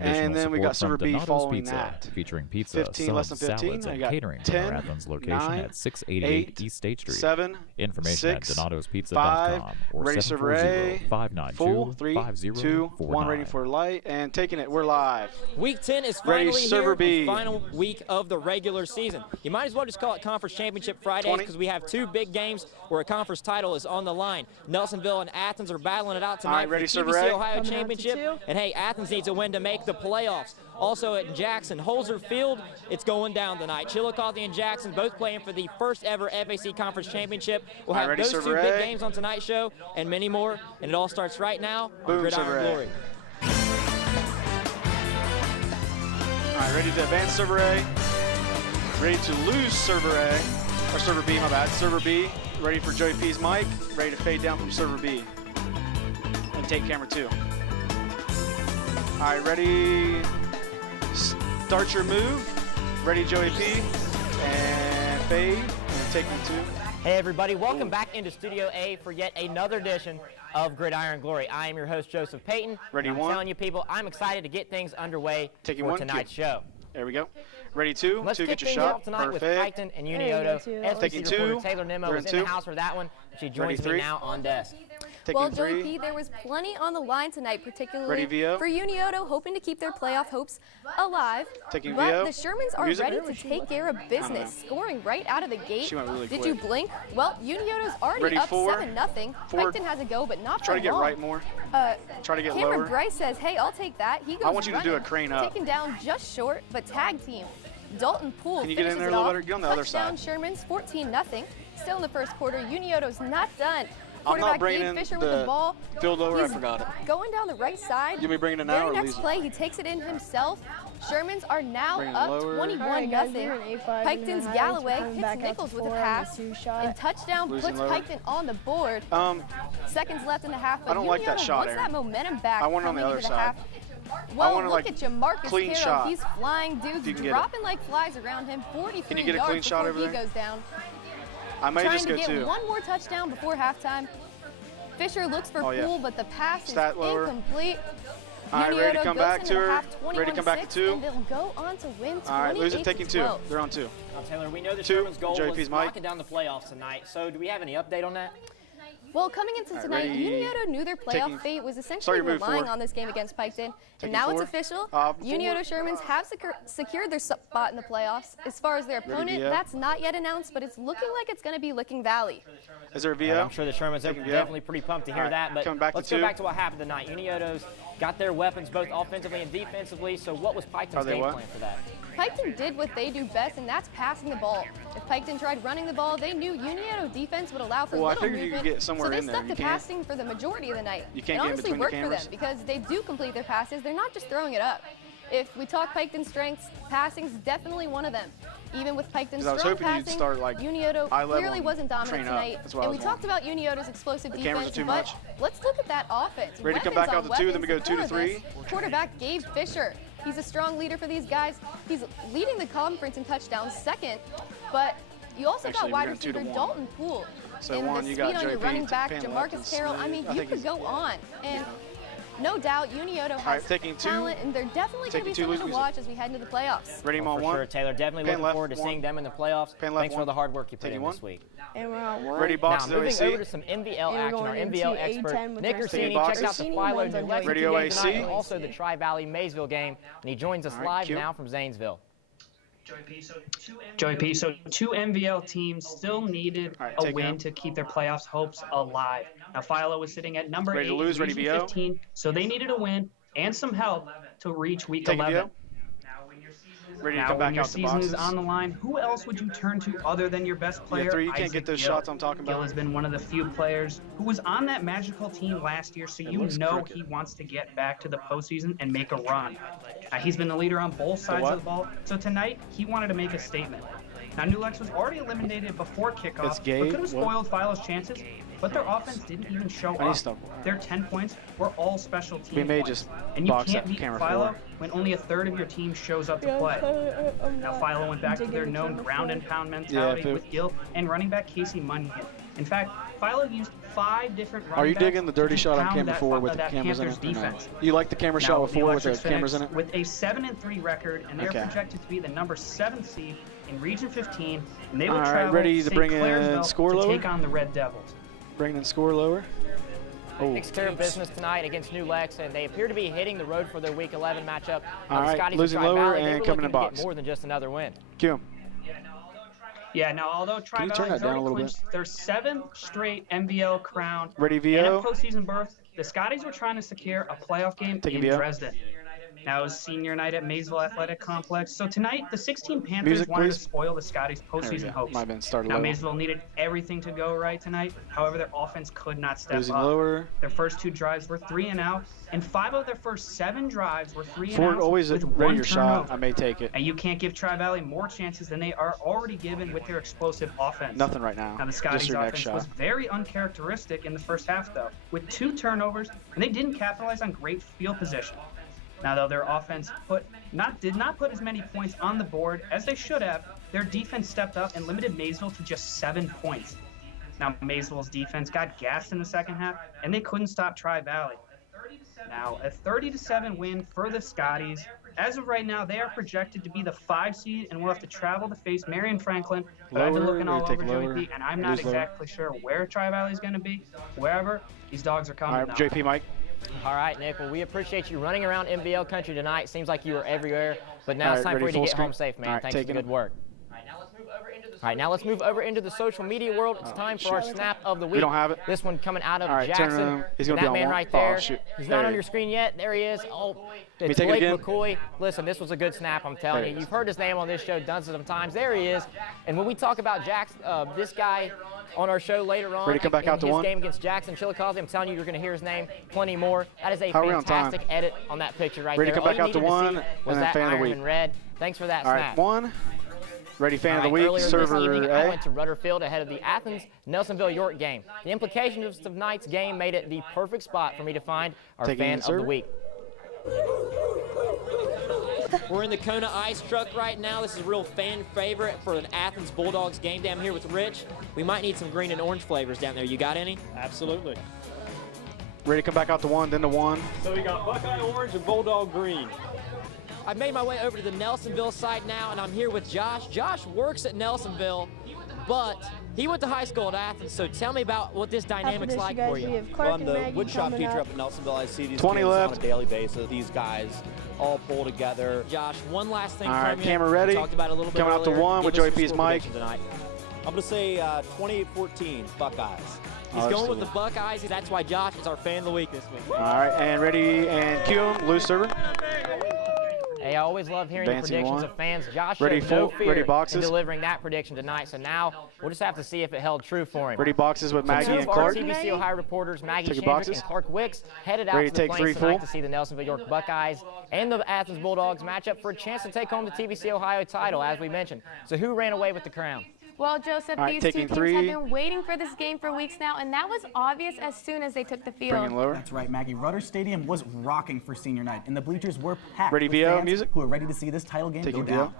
And then we got server B following Pizza, that. featuring pizza, 15, less than subs, 15. salads, I and got catering 10, from our Athens location 9, at 688 8, East State Street. 7, Information 6, at donatospizza.com 5, or ready server A, 740-592-5049. full, 3, 2, 1, ready for light, and taking it, we're live. Week 10 is Ready, finally server here, B. the final week of the regular season. You might as well just call it Conference Championship Fridays because we have two big games where a conference title is on the line. Nelsonville and Athens are battling it out tonight. All right, ready, for the server TBC A. Ohio Championship. And hey, Athens needs a win to make the playoffs. Also at Jackson, Holzer Field, it's going down tonight. Chillicothe and Jackson both playing for the first ever FAC Conference Championship. We'll have ready, those two server big A. games on tonight's show and many more. And it all starts right now on Boom, server Gridiron A. Glory. All right, ready to advance server A. Ready to lose server A, or server B, my bad. Server B, ready for Joey P's mic. Ready to fade down from server B. And take camera 2. All right, ready. Start your move. Ready, Joey P. And fade. And taking 2. Hey everybody, welcome back into Studio A for yet another edition of Gridiron Glory. I am your host, Joseph Payton. Ready, I'm 1. telling you people, I'm excited to get things underway Taking for 1, tonight's show. There we go. Ready, 2. Let's 2, kick get your things shot. off tonight Perfect. with Piketon and Unioto. Taking SBC 2. reporter Taylor Nimmo They're is in in the 2. house for that one. She Ready, joins me 3. now on desk. Taking Well, Joey 3. P, there was plenty on the line tonight, particularly Ready, VO. for Unioto, hoping to keep their playoff hopes alive. Taking but VO. the Shermans are Music. ready to take care of business, scoring right out of the gate. She went really Did quick. you blink? Well, Unioto's already Ready, up 4. 7-0. Forward. Piketon has a go, but not Try for to get long. right more. Try to get Cameron lower. Bryce says, hey, I'll take that. He goes I want you to do a running, crane up. taken down just short, but tag team. Dalton Poole Can you get in finishes there a it little off. better? Get on the other Touchdown side. Sherman's 14-0. Still in the first quarter, Unioto's not done. I'm not Quarterback bringing Gabe Fisher with the ball. field over. I He's forgot it. going down the right side. You may bring it in now Very or next lose it? play, he takes it in himself. Shermans are now Bring it up lower. 21-0. Piketon's Galloway hits Nichols with a pass. And touchdown Losing puts lower. Piketon on the board. Seconds left in the half. But I don't like that Unioto shot, wants Aaron. that momentum back. I want it on the coming other into side. half. Well, want it, look like, at Jamarcus clean Carroll. shot. He's flying. If you Dudes can get it. dropping like flies around him. 43 Can you get a yards clean shot before over he there? goes down. I may Trying just to go get 2. one more touchdown before halftime. Fisher looks for Oh, yeah. Poole, but the pass Stat is lower. incomplete. All right, ready to Unioto come goes back into to the her. half Ready to come back to 21-6, 2. and they'll go on to win 28-12. All right, losing, taking 2. They're on 2. Now, Taylor, we know the 2. Sherman's goal Joey was P's mic. knocking down the playoffs tonight. So do we have any update on that? Well, coming into tonight, ready. Unioto knew their Taking- playoff fate was essentially Sorry, move relying forward. on this game against Piketon. Taking And now 4. it's official. Forward. Unioto Shermans have secured their spot in the playoffs. As far as their opponent, VO. that's not yet announced, but it's looking like it's going to be Licking Valley. Is there a And VO? I'm sure the Shermans are Taking VO. definitely pretty pumped to hear All right, that. But coming back to let's go 2. back to what happened tonight. Unioto's got their weapons both offensively and defensively. So what was Are Piketon's they game what? plan for that? Piketon did what they do best, and that's passing the ball. If Piketon tried running the ball, they knew Unioto defense would allow for Well, I little figured you movement. could get somewhere so they in there. stuck You to can't- passing for the majority of the night. You can't it get in honestly between the worked for cameras? them because they do complete their passes. They're not just throwing it up. If we talk Piketon's strengths, passing's definitely one of them. Even with Piketon's 'Cause I was strong hoping you'd passing, start, like, Unioto eye level clearly wasn't dominant train up. tonight. That's what I And we was talked about Unioto's explosive The cameras are defense, too but much. let's look at that offense. Ready to come Weapons back out on to 2, then we go weapons 2 to for 3. this. Quarterback Gabe Fisher. He's a strong leader for these guys. He's leading the conference in touchdowns second, but you also Actually, got wide we're going 2 to receiver 1. Dalton Poole. So and 1, the you speed got on Joey your P, running back, Pamela Jamarcus Atkins, Carroll. I Smooth. mean, I you think could he's- go on. And no doubt, Unioto All right, has taking 2. talent, and they're definitely going to be Taking 2, someone to lose. watch as we head into the playoffs. Ready, Well, on for 1. sure, Taylor. Definitely Pan looking left, forward to 1. seeing them in the playoffs. Pan left, Thanks for 1. the hard work you put Taking in 1. this week. And we're on 1. Ready, Now, box moving OAC. over to some MVL And we're action, our going MVL into expert, A10 with Nick our Orsini, boxes. checked out the Philo New Lexington Ready, game OAC. tonight, and also the Tri-Valley Maysville game, and he joins us All right, live cue. now from Zanesville. Joey P. So 2 MVL teams still needed All right, a take win him. to keep their playoffs hopes alive. Now Philo was sitting at number Ready 8, to lose, ready, Division VO. 15, so they needed a win and some help to reach week Taking 11. VO. Ready to Now, come when back your out the season boxes. is on the line, who else would you turn to other than your best player? 3, you can't Isaac get those Gill. shots I'm talking Gill about. has been one of the few players who was on that magical team last year, so you looks know crooked. he wants to get back to the postseason and make a run. He's been the leader on both sides what? of the ball, so tonight he wanted to make a statement. Now, New Lex was already eliminated before kickoff, It's but Gabe. could have What? spoiled Philo's chances, but their offense didn't even show I need up. stuff. Their 10 points were all special team We may points. just And you box can't that beat camera Philo forward. when only a third of your team shows up to play. Now, Philo went back to their known ground and pound mentality Yeah, with Gill and running back Casey Munyan. In fact, Philo used 5 different running Are you backs digging the dirty to shot on pound camera that 4 with the that cameras in Panthers it? Or no? defense. You like the camera shot Now, before with the Electrics cameras in finished it? with a 7-3 record, and they're Okay. projected to be the number 7th seed in Region 15, and they will All right, travel ready to St. bring in Clairsville score to lower? take on the Red Devils. Bringing in score lower. Oh, Takes care of business tonight against New Lex, and they appear to be hitting the road for their Week 11 matchup. All The right, Scotties losing of Tri lower Valley, they and were coming looking in to box. get more than just another win. cue him. Yeah, now although Can Tri you turn Valley that has down a already little bit? clinched their 7th straight MVO crown Ready, and VO? a postseason berth, the Scotties were trying to secure a playoff game Taking in VO. Dresden. Now it was senior night at Maysville Athletic Complex. So tonight, the 16 Panthers Music, wanted please. to spoil the Scotties' There we postseason go. hopes. Might have been started Now low. Maysville needed everything to go right tonight. However, their offense could not step Losing up. lower. Their first 2 drives were 3 and out, and 5 of their first 7 drives were 3 and Ford, out always with ready 1 your shot. turnover. I may take it. And you can't give Tri Valley more chances than they are already given with their explosive offense. Nothing right now. Now the Just Scotties your next offense shot. was very uncharacteristic in the first half, though, with 2 turnovers, and they didn't capitalize on great field position. Now, though their offense did not put as many points on the board as they should have, their defense stepped up and limited Maysville to just 7 points. Now, Maysville's defense got gassed in the second half, and they couldn't stop Tri Valley. Now, a 30-7 win for the Scotties. As of right now, they are projected to be the 5 seed and will have to travel to face Marion Franklin. But I've been Lower, looking or all take over Joey lower, P, and I'm not lose lower. exactly sure where Tri Valley is going to be. Wherever, these dogs are All coming right, now. JP, Mike. All right, Nick. Well, we appreciate you running around MVL country tonight. Seems like you were everywhere, but now All it's right, time for ready, you to full get screen? home safe, man. All right, Thanks for the taking good it. work. All right, now let's move over into the social media world. It's time for our snap of the week. don't have it. This one coming out of All right, turn Jackson. around. He's gonna that be on man one. right Oh, there. shoot. He's There not he on your is. screen yet. There he is. Oh, me it's take it Blake again? McCoy. Listen, this was a good snap. I'm telling There you. he You've is. heard his name on this show dozens of times. There he is. And when we talk about Jackson, this guy on our show later on, Ready to come back in out to his one? game against Jackson Chillicothe, I'm telling you, you're going to hear his name plenty more. That is a How are we on time? fantastic edit on that picture right Ready to there. come back All out you to needed one, see was and then that fan of the Ironman week. red. Thanks for that All snap. right, 1. Ready, fan of the All right, week, earlier this server evening, I A. went to Rudderfield ahead of the Athens-Nelsonville-York game. The implications of tonight's game made it the perfect spot for me to find our Taking fan in of the server. week. We're in the Kona Ice Truck right now. This is a real fan favorite for an Athens Bulldogs game down here with Rich. We might need some green and orange flavors down there. You got any? Absolutely. Ready to come back out to 1, then to 1. So we got Buckeye Orange and Bulldog Green. I've made my way over to the Nelsonville site now, and I'm here with Josh. Josh works at Nelsonville, but he went to high school at Athens, so tell me about what this dynamic's like for you. We have Well, Clark I'm and the Maggie wood shop coming teacher up. up in Nelsonville. I see these 20 kids left. on a daily basis. These guys all pull together. Josh, one last thing All from right, you. camera We ready. talked about it a little bit Coming out to earlier. 1 with Give us Joey your P's score mic. prediction tonight. I'm going to say 28-14 Buckeyes. He's going with the Buckeyes. That's why Josh is our fan of the week this week. All right, and ready, and cue him, loose server. Hey, I always love hearing the Advancing predictions one. of fans. Josh Ready showed no full- fear ready boxes. in delivering that prediction tonight, so now we'll just have to see if it held true for him. Ready boxes with So Maggie two and of our Clark. TVC Ohio reporters, Maggie Take your Chandrick boxes. and Clark Wicks, headed out Ready to to the take Plains 3 tonight full. to see the Nelsonville York Buckeyes and the Athens Bulldogs match up for a chance to take home the TVC Ohio title, as we mentioned. So who ran away with the crown? Well, Joseph, All right, these two taking teams 3. have been waiting for this game for weeks now, and that was obvious as soon as they took the field. Bringing lower. That's right, Maggie. Rudder Stadium was rocking for senior night, and the bleachers were packed Ready, with VO fans music? who were ready to see this title game Taking go down. VO.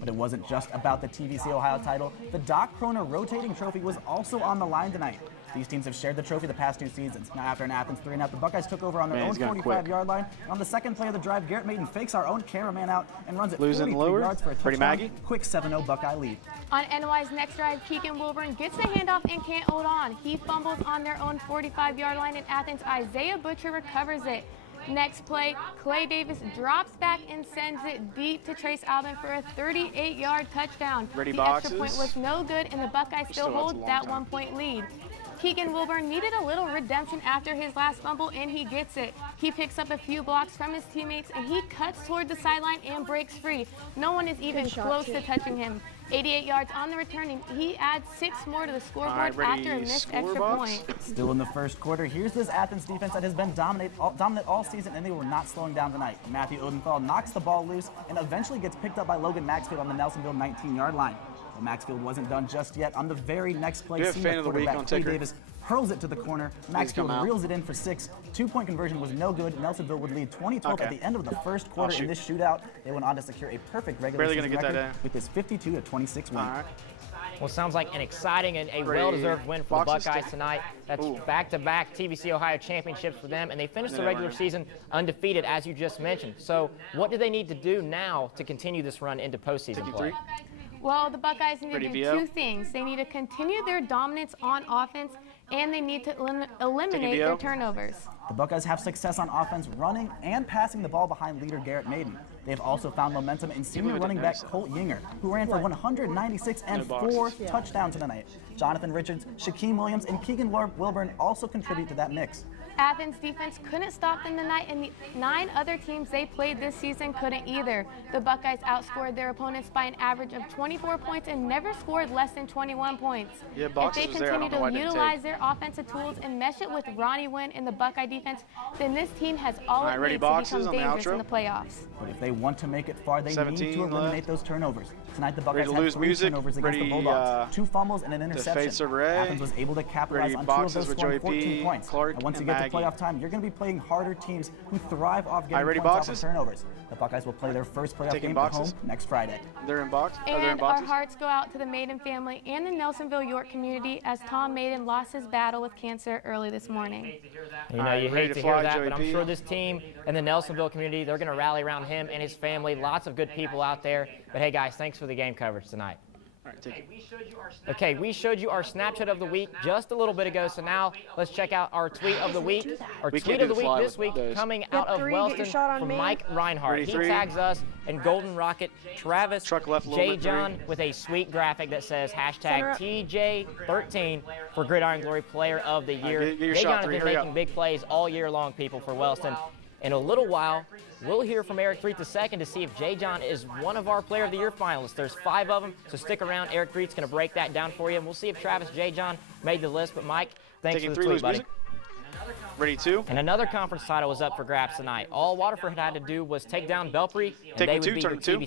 But it wasn't just about the TVC Ohio title. The Doc Kroner rotating trophy was also on the line tonight. These teams have shared the trophy the past 2 seasons. Now, after an Athens 3-0, the Buckeyes took over on their Man, own he's going 45-yard line. On the second play of the drive, Garrett Maiden fakes our own cameraman out and runs it Losing 43 lower. yards for a touchdown. Ready, Maggie? Quick 7-0 Buckeye lead. On NY's next drive, Keegan Wilburn gets the handoff and can't hold on. He fumbles on their own 45-yard line, and Athens' Isaiah Butcher recovers it. Next play, Clay Davis drops back and sends it deep to Trace Alvin for a 38-yard touchdown. Ready, the boxes? extra point was no good, and the Buckeyes still Still, that's a hold long that time. 1-point lead. Keegan Wilburn needed a little redemption after his last fumble, and he gets it. He picks up a few blocks from his teammates, and he cuts toward the sideline and breaks free. No one is even Good shot, close too. to touching him. 88 yards on the return, and he adds 6 more to the scoreboard All right, ready, after a missed score extra box? point. Still in the first quarter, here's this Athens defense that has been dominant all season, and they were not slowing down tonight. Matthew Odenthal knocks the ball loose and eventually gets picked up by Logan Maxfield on the Nelsonville 19-yard line. But Maxfield wasn't done just yet. On the very next play, Do you have senior fan of the week quarterback on Clay ticker? Davis hurls it to the corner. Maxfield come out. reels it in for 6. 2-point conversion was no good. Nelsonville would lead 20-12 Okay. at the end of the first quarter shoot. in this shootout. They went on to secure a perfect regular Barely gonna season get that record in. with this 52-26 win. All right. Well, sounds like an exciting and a Ready, well-deserved win for the boxes, Buckeyes stick. tonight. That's Ooh. back-to-back TBC Ohio championships for them, and they finished the Yeah, regular right. season undefeated, as you just mentioned. So what do they need to do now to continue this run into postseason Taking play? 3. Well, the Buckeyes need Ready, to do VO? 2 things. They need to continue their dominance on offense, and they need to eliminate Taking their VO? turnovers. The Buckeyes have success on offense running and passing the ball behind leader Garrett Maiden. They've also found momentum in senior moved it running back nice. Colt Yinger, who ran for 196 and No 4 boxes. touchdowns tonight. Jonathan Richards, Shaquem Williams, and Keegan Wilburn also contribute to that mix. Athens defense couldn't stop them tonight, and the 9 other teams they played this season couldn't either. The Buckeyes outscored their opponents by an average of 24 points and never scored less than 21 points. Yeah, If boxes they was there. I continue don't know why to it didn't utilize take. their offensive tools and mesh it with Ronnie Wynn and the Buckeye defense, then this team has all right, it ready, needs boxes to on become the dangerous outro? in the playoffs. But if they want to make it far, they need 17 to eliminate left. those turnovers. Tonight, the Ready Buckeyes to had lose 3 music. turnovers against the Ready, Bulldogs, 2 fumbles and an fade interception. server A. Athens was able to capitalize Ready, on 2 of boxes those, with scoring Joey P, 14 points. Clark, and once you and get Maggie. to playoff time, you're going to be playing harder teams who thrive off getting ready, points off boxes? of turnovers. The Buckeyes will play their first playoff Taking game boxes? at home next Friday. They're in box. They're in And our boxes. hearts go out to the Maiden family and the Nelsonville York community as Tom Maiden lost his battle with cancer early this morning. You know, All right, you ready hate to to hear fly, that, Joey but I'm P? sure this team and the Nelsonville community, they're going to rally around him and his family. Lots of good people out there. But hey, guys, thanks for the game coverage tonight. All right, take it. Okay, we showed you our Snapchat of the week just a little bit ago, so now let's check out our tweet of the week. Our We tweet can't of do the the week fly this with week those. coming out of three, get your Wellston shot on from me. Mike Reinhardt. Ready, He 3. tags us and Golden Rocket, Travis, Truck left a little J. bit, John 3. with a sweet graphic that says Center up. #TJ13 for Gridiron Glory Player of the Year. get your J. shot, John has 3. been Hurry making up. big plays all year long, people, for Wellston. In a little while, we'll hear from Eric Threet II to see if J. John is one of our Player of the Year finalists. There's 5 of them, so stick around. Eric Threet's going to break that down for you, and we'll see if Travis J. John made the list. But Mike, thanks Taking for 3. the Lose tweet, buddy. music. Ready, 2. And another conference title was up for grabs tonight. All Waterford had to do was take down Belpre, and Taking they would 2, be turn your 2.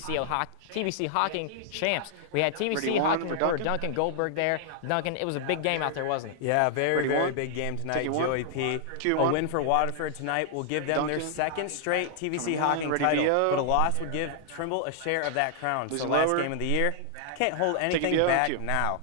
TBC Hawking champs. We had TBC Ready, 1 Hawking for reporter Duncan. Duncan Goldberg there. Duncan, it was a big game out there, wasn't it? Yeah, very, Ready, very 1. big game tonight, Taking 1. Joey P. Q1. A win for Waterford tonight will give them their Duncan. 2nd straight TBC Coming in, Hawking ready, title, VO. but a loss would give Trimble a share of that crown. Losing So last lower. game of the year, can't hold anything VO, back Q. now.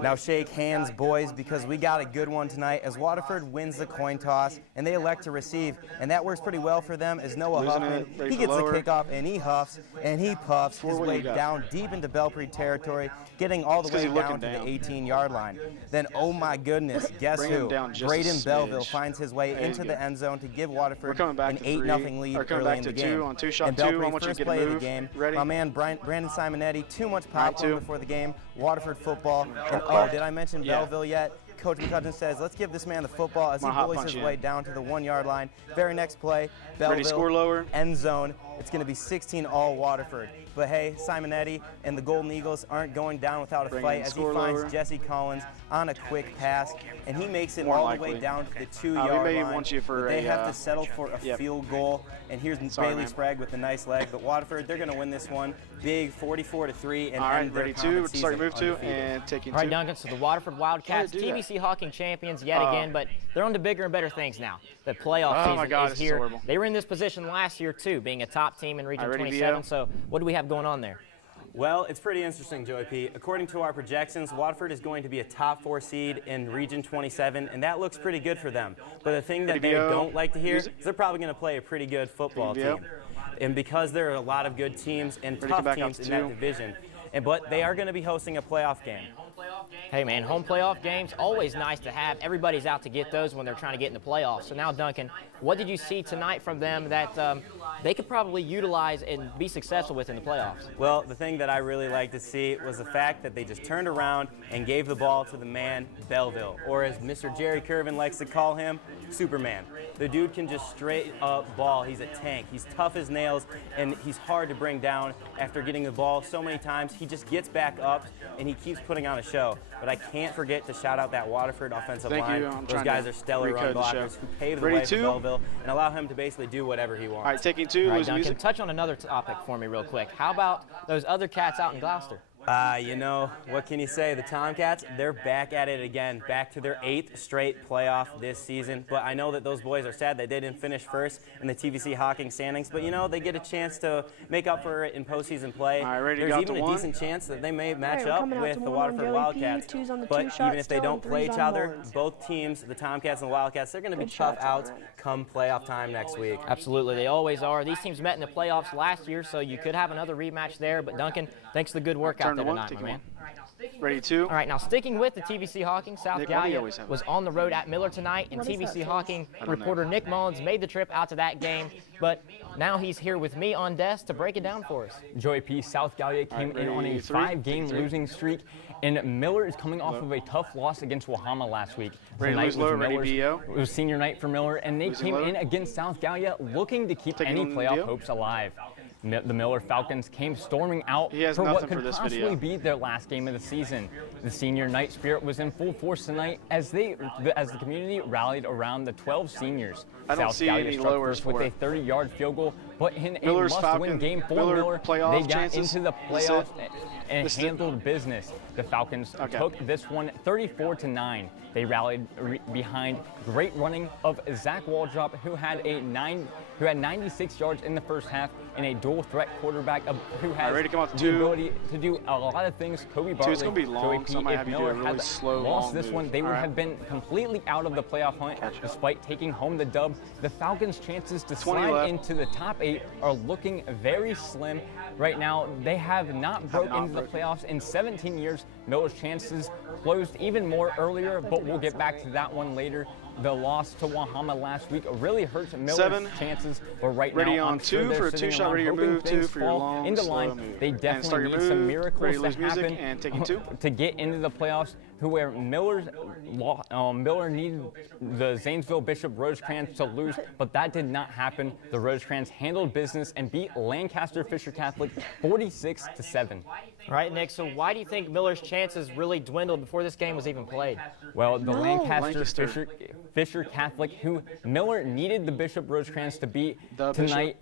Now shake hands, boys, because we got a good one tonight as Waterford wins the coin toss and they elect to receive, and that works pretty well for them as Noah Losing Huffman, it, ready he for gets the lower. kickoff and he huffs and he puffs his What do way you got? down deep into Belpre territory, getting all the It's 'cause way he's looking down to down. the 18-yard line. Then, oh my goodness, guess Bring him who? down just a Braden smidge. Belville finds his way There you into go. the end zone to give We're Waterford coming back an to 8-0 3. lead Or coming early back in to the 2 game. on 2 shot And 2. I Belpre, want you to first get play a of the move. game. Ready? My man Brandon Simonetti, too much Right, popcorn 2. before the game. Waterford football. And oh, did I mention Yeah. Belleville yet? Coach McCutcheon says, let's give this man the football as he I'm gonna hot bullies punch his you way in. down to the 1-yard line. Very next play, Ready, score Belleville, lower. end zone. It's going to be 16 all Waterford. But hey, Simonetti and the Golden Eagles aren't going down without a Bring fight in, as he score finds lower. Jesse Collins on a quick pass, and he makes it More all likely. the way down to the we 2-yard may line. want you for But they a, have to settle for a yep. field goal. And here's Sorry, Bailey man. Sprague with a nice leg. But Waterford, they're going to win this one big, 44-3, and All right, end their ready, 2. conference Sorry, season move 2. undefeated. And taking 2. All right, Duncan, so the Waterford Wildcats, Why did it do TBC Hawking champions yet again, but they're on to bigger and better things now. The playoff Oh season my God, is this is here. horrible. They were in this position last year, too, being a top team in Region All right, ready, 27. VO? So what do we have going on there? Well, it's pretty interesting, Joey P. According to our projections, Waterford is going to be a top 4 seed in Region 27, and that looks pretty good for them. But the thing that they VO. don't like to hear is Music. they're probably going to play a pretty good football VO. team. And because there are a lot of good teams and Ready to tough back up teams to in that 2. division, but they are going to be hosting a playoff game. Hey, man, home playoff games, always nice to have. Everybody's out to get those when they're trying to get in the playoffs. So now, Duncan, what did you see tonight from them that they could probably utilize and be successful with in the playoffs? Well, the thing that I really like to see was the fact that they just turned around and gave the ball to the man, Belleville, or as Mr. Jerry Curvin likes to call him, Superman. The dude can just straight up ball. He's a tank. He's tough as nails, and he's hard to bring down after getting the ball so many times. He just gets back up, and he keeps putting on a show. But I can't forget to shout out that Waterford offensive Thank line. you. I'm Those trying guys to are stellar run recode the show. blockers who pave the Ready, way for 2. Belleville and allow him to basically do whatever he wants. All right, taking 2. All right, Lose Duncan, music. touch on another topic for me real quick. How about those other cats out in Gloucester? You know, what can you say? The Tomcats, they're back at it again, back to their 8th straight playoff this season. But I know that those boys are sad that they didn't finish first in the TVC Hawking standings. But, you know, they get a chance to make up for it in postseason play. All right, ready to There's go even to a one. decent chance that they may match we're up coming out with to the one on Waterford Joey P, Wildcats. twos on the But two shot even if they still, don't and play threes each on other, Lawrence. both teams, the Tomcats and the Wildcats, they're going to be Good tough shots, outs Lawrence. come playoff time next week. Absolutely, they always are. These teams met in the playoffs last year, so you could have another rematch there. But Duncan, thanks for the good work out Turn to there one, tonight, my taking man. Ready, 2. All right, now sticking with the TVC Hawking, South Nick, why do you Gallia always have was that? on the road at Miller tonight, and What is that TVC face? Hawking I don't know. reporter Nick Mullins made the trip out to that game, but now he's here with me on desk to break it down for us. Joey P. South Gallia came in on a ready, 3, 5-game take 3. losing streak, and Miller is coming off of a tough loss against Wahama last week. Ready to Tonight lose was low, ready, Miller's- VO. It was senior night for Miller, and they Losing came low. in against South Gallia looking to keep Taking any on playoff VO. hopes alive. The Miller Falcons came storming out He has for what nothing could for this possibly video. be their last game of the season. The senior night spirit was in full force tonight as the community rallied around the 12 seniors. I don't South see Gallia any struck lowers first with for a it. 30-yard field goal, but in a Miller's must-win Falcon- game for Miller Miller, playoff they got chances? into the This it? playoffs and This it? handled business. The Falcons Okay. took this one 34-9. They rallied behind great running of Zach Waldrop, who had 96 yards in the first half, and a dual threat quarterback who has ready to come out to the 2. ability to do a lot of things. Kobe Bartley, Two's gonna be long, Joey P, so I might if have you do Miller a really had slow, lost long this move. one, they would All right. have been completely out of the playoff hunt despite taking home the dub. The Falcons' chances to 20 slide left. into the top 8 are looking very slim right now. They have not broken into the playoffs in 17 years. Miller's chances closed even more earlier, but we'll get back to that one later. The loss to Wahama last week really hurts Miller's 7. chances, but right Ready now on I'm sure 2 they're for a sitting 2-shot, around ready to hoping move, 2 things for your fall long, into slow line. move. They And definitely start your need some move, miracles ready to to lose music, happen and taking 2. to get into the playoffs. Where Miller needed the Zanesville Bishop Rosecrans to lose, but that did not happen. The Rosecrans handled business and beat Lancaster Fisher Catholic 46-7. All right, Nick, so why do you think Miller's chances really dwindled before this game was even played? Well, the Lancaster Lancaster. Fisher Catholic, who Miller needed the Bishop Rosecrans to beat The tonight,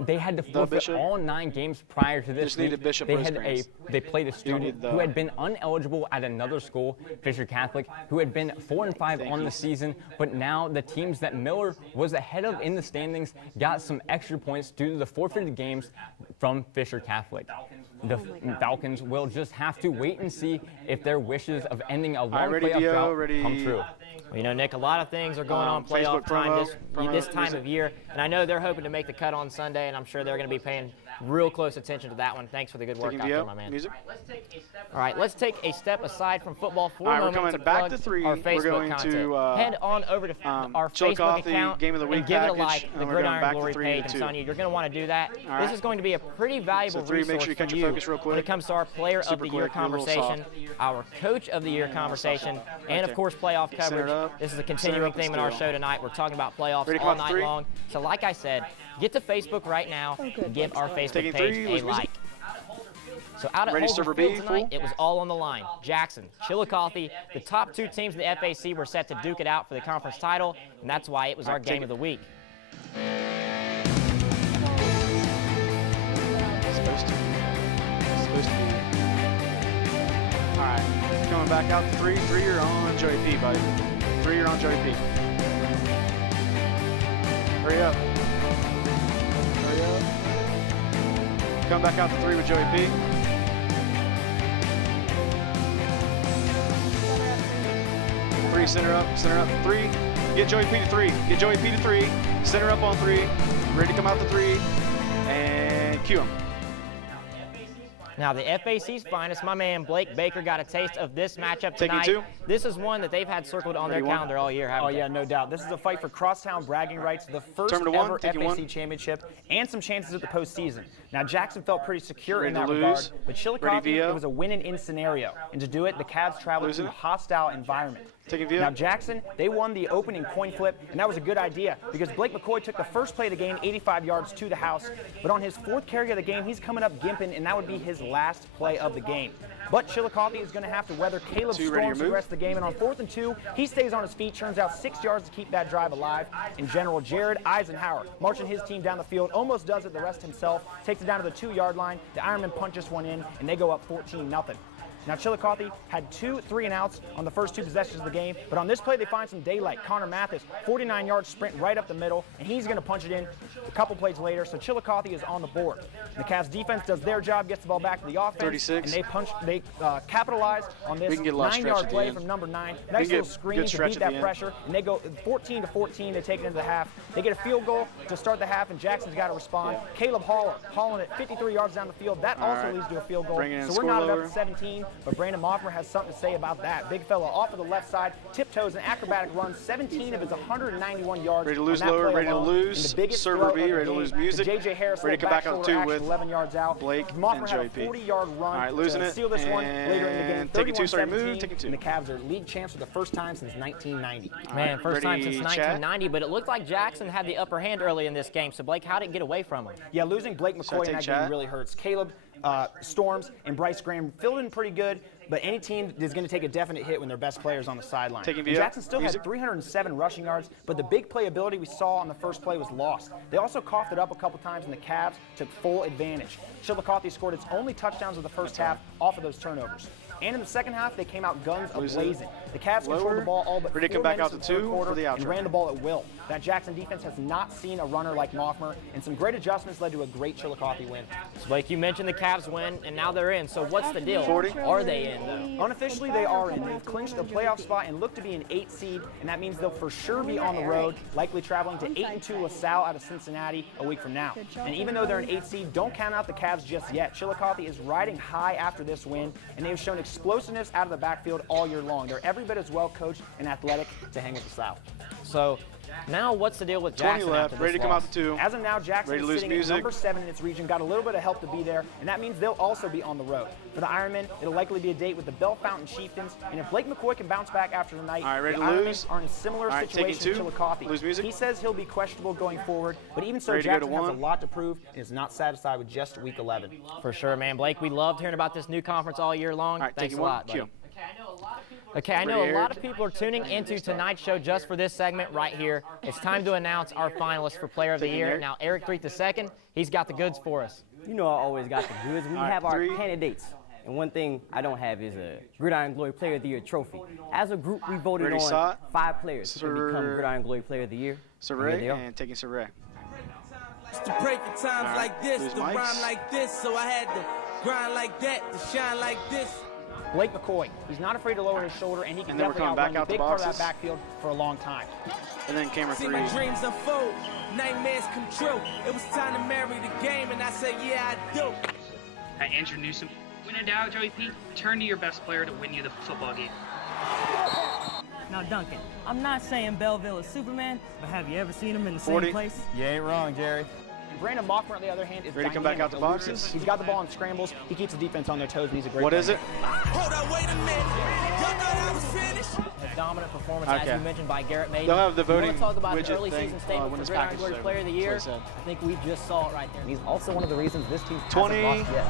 they had to forfeit Bishop. all 9 games prior to this Just needed week. Bishop They Rosecrans. they played a student need the- who had been uneligible at another school, Fisher Catholic, who had been 4-5 on the season, but now the teams that Miller was ahead of in the standings got some extra points due to the forfeited games from Fisher Catholic. The Falcons will just have to wait and see if their wishes of ending a long ready, playoff Dio, drought ready. come true. Well, you know, Nick, a lot of things are going on playoff Facebook time promo, this time music. of year, and I know they're hoping to make the cut on Sunday, and I'm sure they're going to be paying real close attention to that one. Thanks for the good work Taking out there, VO, my man. music. All right, let's take a step aside from football for All right, a we're moment coming to back plug to 3. our We're Facebook going content. to, Head on over to our Chillicothe Facebook account Game of the and Week give it a package, like, and the we're going Gridiron back to Glory 3 page. to I'm 2. telling you, you're going to want to do that. All This right. is going to be a pretty valuable So 3, make resource sure you catch for your you focus real when quick. it comes to our Player of Super the Year quick, you're a little conversation, our Coach of the Year conversation, and of there. course playoff Center it coverage. up. This is a Center it continuing up and theme in our steal. show tonight. We're talking about playoffs Ready to all come out night to 3? long. So like I said, get to Facebook right now and give our Facebook Taking page 3, a lose music. like. So out at Ready, Holbrook server Field B, tonight, full? it was all on the line. Jackson, Chillicothe, the top 2 teams in the FAC were set to duke it out for the conference title, and that's why it was our Alright, game take of the week. Supposed to be. All right, coming back out to 3. 3, you're on Joey P, buddy. 3, you're on Joey P. Hurry up. Hurry up. Coming back out to 3 with Joey P. Three, center up, 3. Get Joey P to 3. Get Joey P to 3. Center up on 3. Ready to come out to 3. And cue him. Now, the FAC's finest, my man Blake Baker, got a taste of this matchup Taking tonight. 2. This is one that they've had circled on their 31. calendar all year, haven't Oh, yeah, no doubt. This is a fight for crosstown bragging rights, the first Term to 1, ever taking FAC 1. championship, and some chances at the postseason. Now, Jackson felt pretty secure in Ready that to regard, lose. but Ready, Chillicothe, VO. it was a win-and-in scenario. And to do it, the Cavs traveled Losing to a it. hostile environment. Taking view. Now Jackson, they won the opening coin flip, and that was a good idea because Blake McCoy took the first play of the game, 85 yards to the house. But on his 4th carry of the game, he's coming up gimping, and that would be his last play of the game. But Chillicothe is going to have to weather Caleb Storms for the rest of the game. And on 4th and 2, he stays on his feet, turns out 6 yards to keep that drive alive. And General Jared Eisenhower, marching his team down the field, almost does it the rest himself, takes it down to the 2-yard line. The Ironmen punches one in, and they go up 14-0. Now, Chillicothe had 2 3-and-outs on the first 2 possessions of the game, but on this play, they find some daylight. Connor Mathis, 49-yard sprint right up the middle, and he's going to punch it in a couple plays later, so Chillicothe is on the board. The Cavs defense does their job, gets the ball back to the offense, 36. and they capitalize on this 9-yard play from number 9. Nice little screen to beat that pressure, and they go 14-14. They take it into the half. They get a field goal to start the half, and Jackson's got to respond. Caleb Haller hauling it 53 yards down the field. That also leads to a field goal. So we're not up to 17. But Brandon Moffmer has something to say about that. Big fella off of the left side, tiptoes an acrobatic run, 17 of his 191 yards. Ready to lose lower, ready to lose. Server B, ready to lose music. J.J. Harris, ready to come back out to 2 with 11 yards out. Blake Moffmer and had a JP. 40-yard run. All right, losing to it. seal this one later in the game. Taking 2, sorry, 31-17, move, taking 2. And the Cavs are league champs for the first time since 1990. Man, first time ready, since chat? 1990, but it looked like Jackson had the upper hand early in this game. So, Blake, how did it get away from him? Yeah, losing Blake McCoy in take that chat? game really hurts. Caleb Storms and Bryce Graham filled in pretty good, but any team is going to take a definite hit when their best players on the sideline. Taking And view. Jackson still Music. had 307 rushing yards, but the big playability we saw on the first play was lost. They also coughed it up a couple times, and the Cavs took full advantage. Chillicothe scored its only touchdowns of the first half off of those turnovers. And in the second half, they came out guns a-blazing. The Cavs controlled the ball all but 4 come back minutes out in to the third 2 quarter for the and outro. ran the ball at will. That Jackson defense has not seen a runner like Moffmer, and some great adjustments led to a great Chillicothe win. So, Blake, you mentioned the Cavs win, and now they're in. So what's the deal? 40. Are they in, though? Unofficially, they are in. They've clinched a playoff spot and look to be an 8 seed, and that means they'll for sure be on the road, likely traveling to 8-2 LaSalle out of Cincinnati a week from now. And even though they're an 8 seed, don't count out the Cavs just yet. Chillicothe is riding high after this win, and they've shown explosiveness out of the backfield all year long. They're every bit as well coached and athletic to hang with the South. So now what's the deal with 20 Jackson left, after this ready to come loss? out to 2. As of now, Jackson Ready to is lose sitting music. at number 7 in its region, got a little bit of help to be there, and that means they'll also be on the road. For the Ironmen, it'll likely be a date with the Bell Fountain Chieftains, and if Blake McCoy can bounce back after tonight, All right, ready the to Ironmen lose. are in a similar All right, taking situation to 2. Chillicothe. Lose music. He says he'll be questionable going forward, but even so, Ready to go to Jackson has a 1. lot to prove and is not satisfied with just week 11. For sure, man. Blake, we loved hearing about this new conference all year long. All right, Thanks taking a 1. lot, buddy. Cue. Okay, I know a lot of people are tuning into tonight's show just for this segment right here. It's time to announce our finalists for Player of the Year. Now, Eric Threet II, he's got the goods for us. You know I always got the goods. We All right, have our 3. candidates. And one thing I don't have is a Gridiron Glory Player of the Year trophy. As a group, we voted Ready, on shot. 5 players to become Gridiron Glory Player of the Year. Survey And here they are. and taking Survey. To pray for times like this, lose to mics. rhyme like this, so I had to grind like that, to shine like this. Blake McCoy, he's not afraid to lower his shoulder, and he can And then we're definitely coming outrun back out the the big part of that boxes. backfield for a long time. And then camera See 3. my dreams unfold, nightmares come true. It was time to marry the game, and I said, yeah, I do. Hi, Andrew Newsom. When in doubt, Joey P, turn to your best player to win you the football game. Now, Duncan, I'm not saying Belleville is Superman, but have you ever seen him in the 40. same place? You ain't wrong, Jerry. Brandon Moffmer, on the other hand, is Ready to come back dynamic, out the elusive. boxes? He's got the ball in scrambles. He keeps the defense on their toes, and he's a great What is player. it? Hold up, wait a minute. Y'all thought I was finished? A dominant performance, Okay. as you mentioned, by Garrett Maiden. They'll have the You wanna voting talk about the widget early thing, season statement when for this Gridiron package Glory is over. Player of the Year? That's what he said. I think we just saw it right there. And he's also one of the reasons this team 20. hasn't lost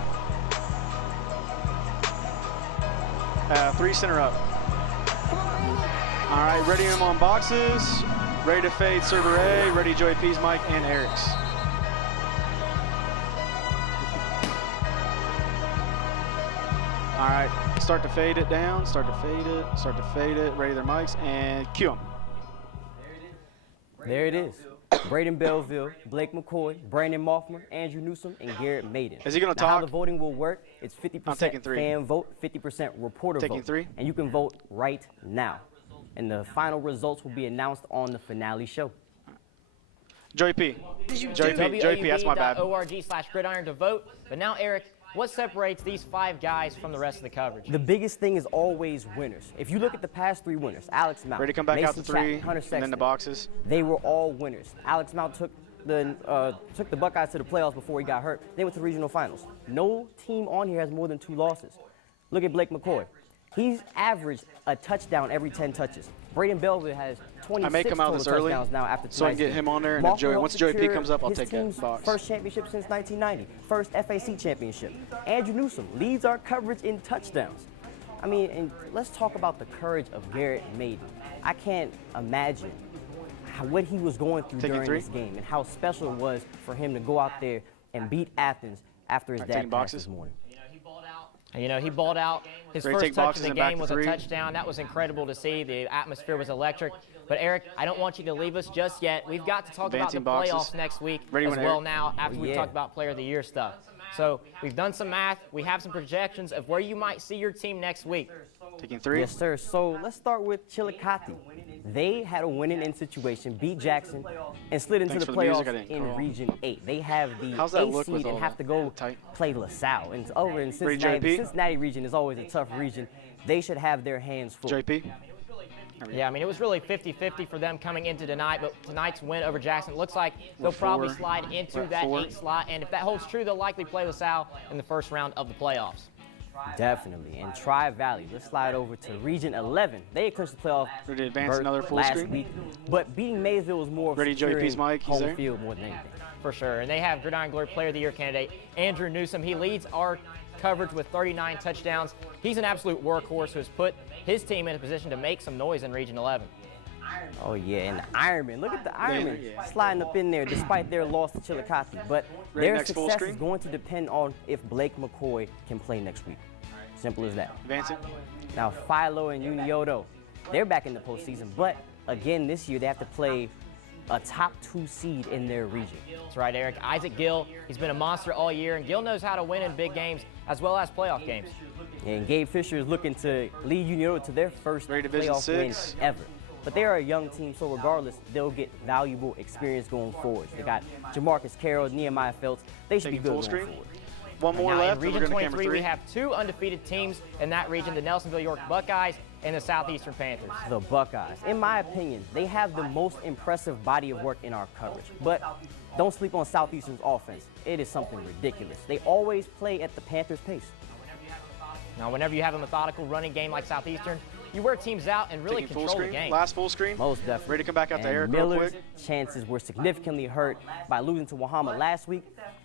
yet. 3 center up. All right, ready him on boxes. Ready to fade server A. Ready Joey P's, Mike, and Eric's. All right, start to fade it down. Start to fade it. Start to fade it. Ready their mics and cue them. There it is. Braden Belleville, Blake McCoy, Brandon Moffmer, Andrew Newsom, and Garrett Maiden. Is he gonna Now, how talk? the voting will work, it's I'm 50% taking 3. fan vote, 50% reporter Taking vote. 3. And you can vote right now. And the final results will be announced on the finale show. Joey P. Joey P, that's my bad. WAUB.org/gridiron to vote. But now, Eric, what separates these 5 guys from the rest of the coverage? The biggest thing is always winners. If you look at the past 3 winners, Alex Mount, Ready to come back out to Mason 3, Chapman, Hunter and Sexton, then the boxes. they were all winners. Alex Mount took the Buckeyes to the playoffs before he got hurt. They went to the regional finals. No team on here has more than 2 losses. Look at Blake McCoy. He's averaged a touchdown every 10 touches. Braden Belleville has 26 I may come out total this early touchdowns now after so I can get him on there, and if once Joey P comes up, I'll take that box. First championship since 1990, first FAC championship. Andrew Newsom leads our coverage in touchdowns. I mean, and let's talk about the courage of Garrett Maiden. I can't imagine what he was going through during this game and how special it was for him to go out there and beat Athens after his dad passed this morning. You know, he balled out. His first touch of the game was a touchdown. That was incredible to see. The atmosphere was electric. But, Eric, I don't want you to leave us just yet. We've got to talk about the playoffs next week as well now after we've talked about Player of the Year stuff. So we've done some math. We have some projections of where you might see your team next week. Taking 3? Yes, sir. So let's start with Chillicothe. They had a winning-in situation, beat Jackson, and slid into the playoffs in Region 8. They have the 8th seed and have to go play LaSalle. And it's over in Cincinnati. The Cincinnati region is always a tough region. They should have their hands full. JP? Yeah, I mean, it was really 50-50 for them coming into tonight, but tonight's win over Jackson looks like they'll probably slide into that 8 slot, and if that holds true, they'll likely play LaSalle in the first round of the playoffs. Definitely. And Tri-Valley, let's slide over to Region 11. They clinched the playoff ready to advance another full last screen week, but beating Maysville was more ready. JP's mic, he's home there. field more than anything. For sure, and they have Gridiron Glory Player of the Year candidate Andrew Newsom. He leads our coverage with 39 touchdowns. He's an absolute workhorse who has put his team in a position to make some noise in Region 11. Oh, yeah, and the Ironman. Look at the Ironman sliding up in there despite their loss to Chillicothe. But their success is going to depend on if Blake McCoy can play next week. Simple as that. Advancing. Now, Philo and Unioto, they're back in the postseason. But, again, this year they have to play a top 2 seed in their region. That's right, Eric. Isaac Gill, he's been a monster all year, and Gill knows how to win in big games as well as playoff games. And Gabe Fisher is looking to lead Unioto to their first playoff win ever. But they are a young team, so regardless, they'll get valuable experience going forward. They got Jamarcus Carroll, Nehemiah Phelps. They should be good going forward. One more now, left. In Region 23, we have 2 undefeated teams in that region, the Nelsonville York Buckeyes and the Southeastern Panthers. The Buckeyes, in my opinion, they have the most impressive body of work in our coverage. But don't sleep on Southeastern's offense. It is something ridiculous. They always play at the Panthers' pace. Now, whenever you have a methodical running game like Southeastern, you wear teams out and really Taking control the game. Last full screen. Most definitely. Ready to come back out to Eric Miller's real quick. chances were significantly hurt by losing to Wahama last week.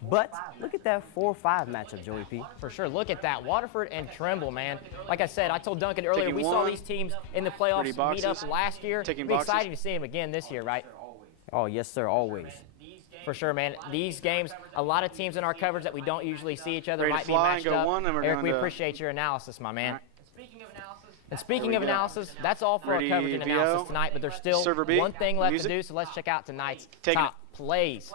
But look at that 4-5 matchup, Joey P. For sure. Look at that. Waterford and Trimble, man. Like I said, I told Duncan earlier, we saw these teams in the playoffs meet up last year. We'll be excited to see them again this year, right? Oh, yes, sir, always. For sure, man. These games, a lot of teams in our coverage that we don't usually see each other Ready might be fly matched and go up. one, and we're Eric, going we to appreciate your analysis, my man. Right. And speaking of analysis, that's all for our coverage and analysis tonight, but there's still one thing left to do, so let's check out tonight's top plays.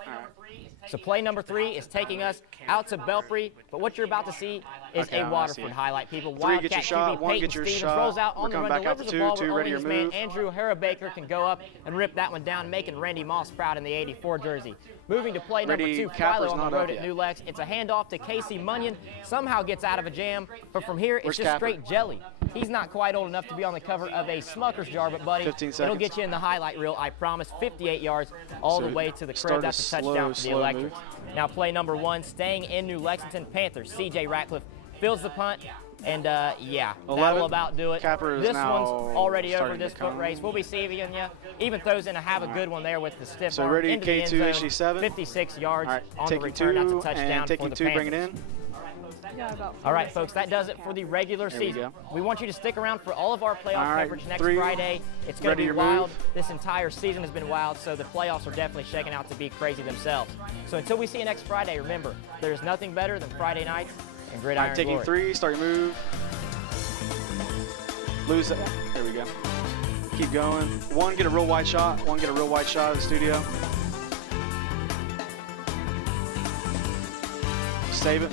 So play number 3 is taking us out to Belpre, but what you're about to see is a Waterford highlight, people. Wildcat QB Peyton Stevens rolls out on the run, delivers the ball where only his man Andrew Harabaker can go up and rip that one down, making Randy Moss proud in the 84 jersey. Moving to play number 2, Philo on the road at New Lex. It's a handoff to Casey Munyon. Somehow gets out of a jam, but from here, it's just straight jelly. He's not quite old enough to be on the cover of a Smucker's jar, but, buddy, it'll get you in the highlight reel, I promise. 58 yards all the way to the crib. That's a touchdown for the Electric. Now play number 1, staying in New Lexington, Panthers. C.J. Ratcliffe fields the punt, and, yeah, that'll about do it. This one's already over, this foot race. We'll be seeing you. Even throws in have a good one there with the stiff arm ready, into the end zone. 56 yards on the return. That's a touchdown for the Panthers. Bring it in. All right, folks, that does it for the regular season. We want you to stick around for all of our playoff coverage next Friday. It's going to be wild. This entire season has been wild, so the playoffs are definitely shaking out to be crazy themselves. So until we see you next Friday, remember, there's nothing better than Friday nights and Gridiron Glory. Taking 3, start your move. Lose that. There we go. Keep going. 1, get a real wide shot. 1, get a real wide shot of the studio. Save it.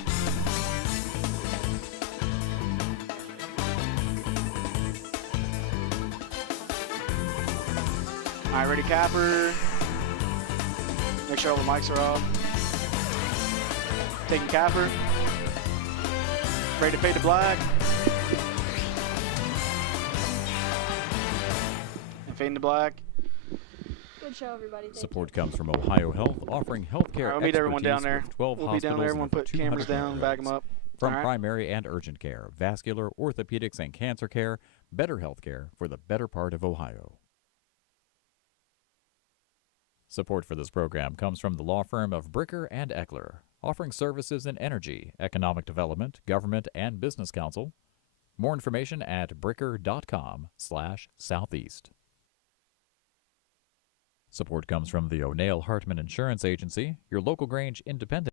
All right, ready, capper. Make sure all the mics are off. Taking capper. Ready to fade to black. And fading to black. Good show, everybody. Support comes from Ohio Health, offering health care. I'll meet everyone down there. With 12 we'll be down there. Everyone put cameras down, back them up. From All right. primary and urgent care, vascular, orthopedics, and cancer care, better health care for the better part of Ohio. Support for this program comes from the law firm of Bricker and Eckler, offering services in energy, economic development, government, and business counsel. More information at bricker.com/southeast. Support comes from the O'Neill Hartman Insurance Agency, your local Grange independent